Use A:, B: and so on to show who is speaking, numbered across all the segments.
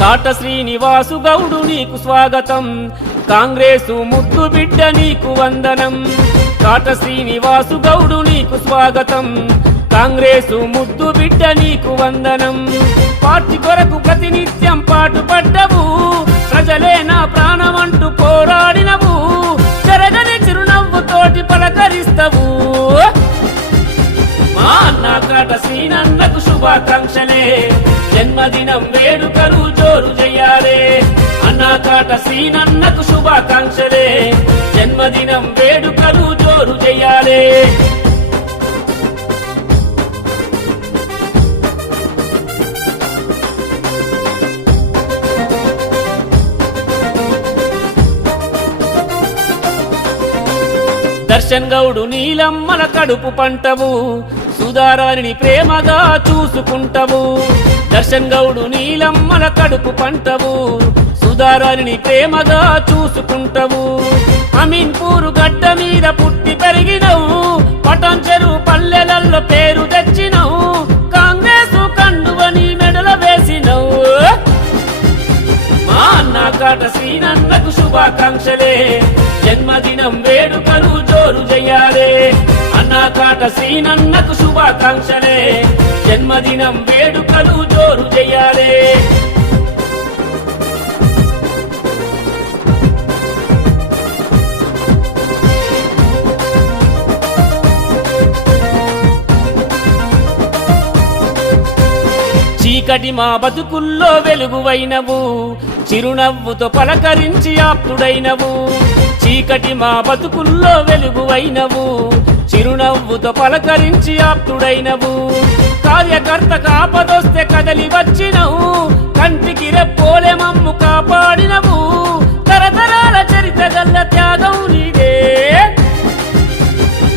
A: కాట శ్రీనివాసు గౌడు నీకు స్వాగతం. కాంగ్రెసు ముద్దు బిడ్డ నీకు వందనం. కాట శ్రీనివాసు గౌడు నీకు స్వాగతం. కాంగ్రెసు ముద్దు బిడ్డ నీకు వందనం. పార్టీ కొరకు ప్రతినిత్యం పాటుపడ్డవు. ప్రజలే నా ప్రాణమంటూ పోరాడినవు. జరగని చిరునవ్వుతోటి పలకరిస్తవు. మా అన్న కాట శ్రీనన్నకు శుభాకాంక్షలే. జన్మదినం వేడుకలు జోరు చెయ్యాలే అన్న కాట శ్రీనన్నకు శుభాకాంక్షలే. జన్మదినం వేడుకలు జోరు చెయ్యాలే దర్శన్ గౌడు నీలమ్మల కడుపు పంటవు. సుధారాణిని ప్రేమగా చూసుకుంటవు. దర్శన్ గౌడు నీలమ్మల కడుపు పంటవు. సుధారాణిని ప్రేమగా చూసుకుంటవు. అమీన్పూరు గడ్డ మీద పుట్టి పెరిగినవు. పటం చెరువు పల్లెలల్లో పేరు తెచ్చినవు. కాంగ్రెస్ కండువని మెడల వేసినవు. మా అన్న కాట శ్రీనన్నకు శుభాకాంక్షలే. జన్మదినం వేడుక కాట శ్రీనన్నకు శుభాకాంక్షలే. జన్మదినం వేడుకలు జోరు చెయ్యాలే చీకటి మా బతుకుల్లో వెలుగువైనవు. చిరునవ్వుతో పలకరించి ఆప్తుడైనవు. చీకటి మా బతుకుల్లో వెలుగువైనవు. చిరునవ్వుతో పలకరించి ఆప్తుడైనవు. కార్యకర్త కాపదొస్తే కదలి వచ్చినవు. కంటికి రెప్పోలే మమ్ము కాపాడినవు. తరతరాల చరిత్ర గల్ల త్యాగం నీదే.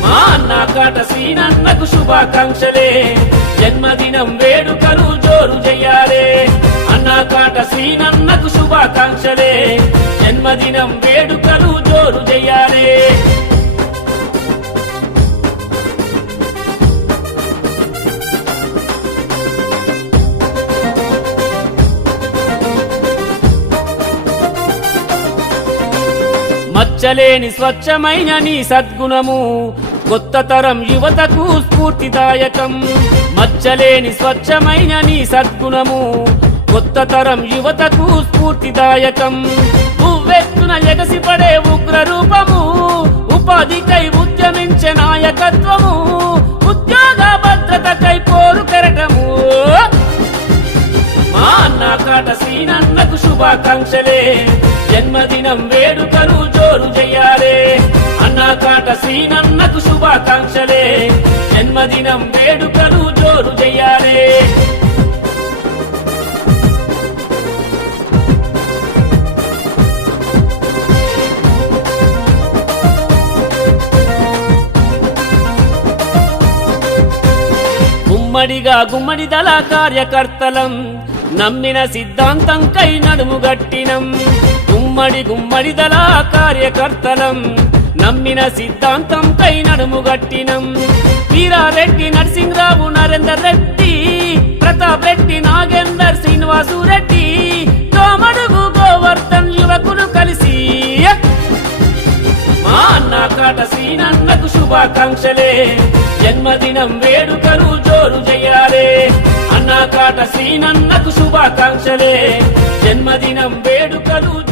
A: మా అన్న కాట శ్రీనన్నకు శుభాకాంక్షలే. జన్మదినం వేడుకలు జోరు చెయ్యాలే అన్న కాట శ్రీనన్నకు శుభాకాంక్షలే. జన్మదినం మచ్చలేని స్వచ్ఛమైన నీ సద్గుణము. కొత్త తరం యువతకు స్ఫూర్తిదాయకం. మచ్చలేని స్వచ్ఛమైన నీ సద్గుణము. కొత్త తరం యువతకు స్ఫూర్తిదాయకం. నువ్వెత్తున ఎగసిపడే ఉగ్ర రూపము ఉపాధికై ఉద్యమించే నాయకత్వము. మా అన్న కాట శ్రీనన్నకు శుభాకాంక్షలే. జన్మదినం వేడుకను జోరు చెయ్యాలే అన్న కాట శ్రీనన్నకు శుభాకాంక్షలే. జన్మదినం వేడుకను జోరు చెయ్యాలే గుమ్మడిగా గుమ్మడి దళ కార్యకర్తలం. నమ్మిన సిద్ధాంతంకై నడుము గట్టినం. గుమ్మడి గుమ్మడి దళ కార్యకర్తలం నమ్మిన సిద్ధాంతంకై నడుము గట్టినం. వీరారెడ్డి నరసింహరావు నరేందర్ రెడ్డి ప్రతాప్ రెడ్డి నాగేందర్ శ్రీనివాసు రెడ్డి తోమడుగు గోవర్ధన్ యువకులు కలిసి మా అన్న కాట శ్రీనన్నకు శుభాకాంక్షలే. జన్మదినం వేడుకలు జోరు చెయ్యాలే శ్రీనన్నకు శుభాకాంక్షలే. జన్మదినం వేడుకలు